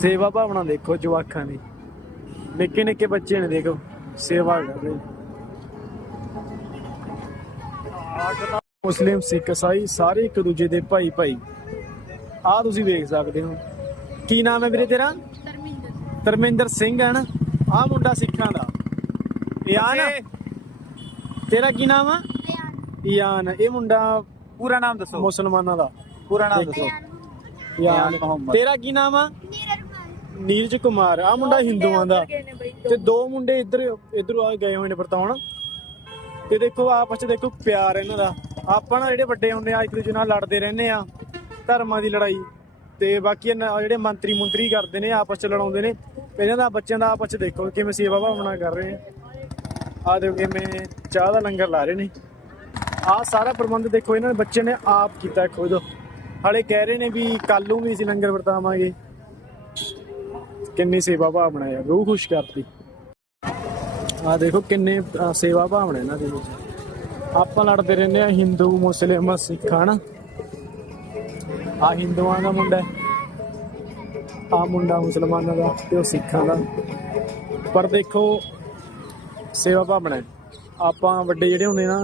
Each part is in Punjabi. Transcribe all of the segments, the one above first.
ਸੇਵਾ ਭਾਵਨਾ ਦੇਖੋ ਜਵਾਕਾਂ ਦੀ। ਨਿੱਕੇ ਨਿੱਕੇ ਬੱਚੇ ਨੇ ਦੇਖੋ ਸੇਵਾ ਕਰ ਰਹੇ। ਮੁਸਲਿਮ ਸਿੱਖ ਈਸਾਈ ਸਾਰੇ ਇੱਕ ਦੂਜੇ ਦੇ ਭਾਈ ਭਾਈ। ਆ ਤੁਸੀਂ ਵੇਖ ਸਕਦੇ ਹੋ। ਕੀ ਨਾਮ ਹੈ ਵੀਰੇ ਤੇਰਾ? ਧਰਮਿੰਦਰ। ਧਰਮਿੰਦਰ ਸਿੰਘ ਹੈ ਨਾ? ਆ ਮੁੰਡਾ ਸਿੱਖਾਂ ਦਾ। ਇਹ ਆ ਨਾ ਤੇਰਾ ਕੀ ਨਾਮ ਆ? ਇਆਨ। ਇਹ ਮੁੰਡਾ ਪੂਰਾ ਨਾਮ ਦੱਸੋ। ਮੁਸਲਮਾਨਾਂ ਦਾ। ਪੂਰਾ ਨਾਮ ਦੇਖੋ। ਦੱਸੋ। ਇਆਨ ਮੁਹੰਮਦ। ਤੇਰਾ ਕੀ ਨਾਮ ਆ? ਨੀਰਜ ਕੁਮਾਰ ਆ ਮੁੰਡਾ ਹਿੰਦੂਆਂ ਦਾ। ਤੇ ਦੋ। ਮੁੰਡੇ ਇੱਧਰ ਇੱਧਰੋਂ ਆ ਗਏ ਹੋਏ ਨੇ ਵਰਤਾਉਣ। ਤੇ ਦੇਖੋ ਆਪਸ ਚ ਦੇਖੋ ਪਿਆਰ ਇਹਨਾਂ ਦਾ। ਆਪਾਂ ਨਾ ਜਿਹੜੇ ਵੱਡੇ ਹੁੰਦੇ ਆ ਇੱਕ ਦੂਜੇ ਨਾਲ ਲੜਦੇ ਰਹਿੰਦੇ ਆ ਧਰਮਾਂ ਦੀ ਲੜਾਈ। ਤੇ ਬਾਕੀ ਇਹਨਾਂ ਜਿਹੜੇ ਮੰਤਰੀ ਮੁੰਤਰੀ ਕਰਦੇ ਨੇ ਆਪਸ ਚ ਲੜਾਉਂਦੇ ਨੇ ਇਹਨਾਂ ਦਾ ਬੱਚਿਆਂ ਦਾ ਆਪਸ ਚ ਦੇਖੋ ਕਿਵੇਂ ਸੇਵਾ ਭਾਵਨਾ ਕਰ ਰਹੇ ਆ ਆ ਦੇਖੋ ਕਿਵੇਂ ਚਾਹ ਦਾ ਲੰਗਰ ਲਾ ਰਹੇ ਨੇ। ਆ ਸਾਰਾ ਪ੍ਰਬੰਧ ਦੇਖੋ ਇਹਨਾਂ ਦੇ ਬੱਚੇ ਨੇ ਆਪ ਕੀਤਾ ਖੁਦ। ਹਾਲੇ ਕਹਿ ਰਹੇ ਨੇ ਵੀ ਕੱਲ ਨੂੰ ਵੀ ਅਸੀਂ ਲੰਗਰ ਵਰਤਾਵਾਂਗੇ। ਕਿੰਨੀ ਸੇਵਾ ਭਾਵਨਾ ਹੈ? ਰੂਹ ਖੁਸ਼ ਕਰਦੀ ਆ ਦੇਖੋ ਕਿੰਨੇ ਸੇਵਾ ਭਾਵਨਾ ਇਹਨਾਂ ਦੇ। ਵਿੱਚ ਆਪਾਂ ਲੜਦੇ ਰਹਿੰਦੇ ਆ ਹਿੰਦੂ, ਮੁਸਲਿਮ, ਸਿੱਖ, ਹਨਾ? ਆ ਹਿੰਦੂਆਂ ਦਾ ਮੁੰਡਾ ਆ ਮੁੰਡਾ ਮੁਸਲਮਾਨਾਂ ਦਾ ਤੇ ਉਹ ਸਿੱਖਾਂ ਦਾ। ਪਰ ਦੇਖੋ, ਸੇਵਾ ਭਾਵਨਾ ਆਪਾਂ ਵੱਡੇ ਜਿਹੜੇ ਹੁੰਦੇ ਨਾ,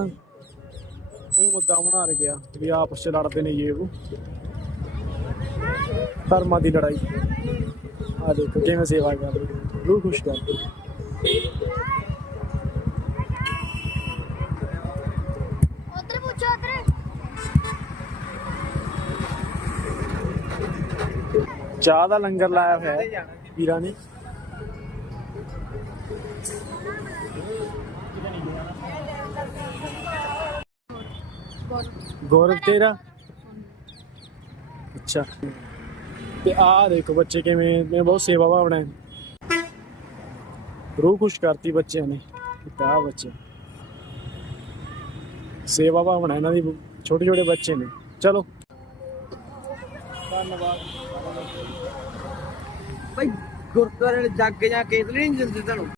ਕੋਈ ਮੁੱਦਾ ਬਣਾ ਰਿਹਾ ਵੀ ਆਪਸ ਚ ਲੜਦੇ ਨੇ ਇਹ ਉਹ ਧਰਮਾਂ ਦੀ ਲੜਾਈ। ਆ ਦੇਖੋ ਕਿਵੇਂ ਸੇਵਾ ਕਰ ਰਹੇ ਨੇ। ਰੂਹ ਖੁਸ਼ ਕਰ ਰਹੇ ਨੇ। ਉਧਰ ਪੁੱਛੋ ਉਧਰ ਚਾਹ ਦਾ ਲੰਗਰ ਤੇ ਆਹ ਦੇਖੋ ਬੱਚੇ ਕਿਵੇਂ ਨੇ, ਬਹੁਤ ਸੇਵਾ ਭਾਵਨਾ ਹੈ। ਰੂਹ ਖੁਸ਼ ਕਰਤੀ ਬੱਚਿਆਂ ਨੇ ਆ ਬੱਚੇ। ਸੇਵਾ ਭਾਵਨਾ ਇਹਨਾਂ ਦੀ ਛੋਟੇ ਛੋਟੇ ਬੱਚੇ ਨੇ। ਚਲੋ। ਧੰਨਵਾਦ। ਭਾਈ, ਗੁਰਦੁਆਰੇ ਜਾ ਕੇ ਜਾਂ ਕੇਸ ਨਹੀਂ ਦਿੰਦੇ ਤੁਹਾਨੂੰ?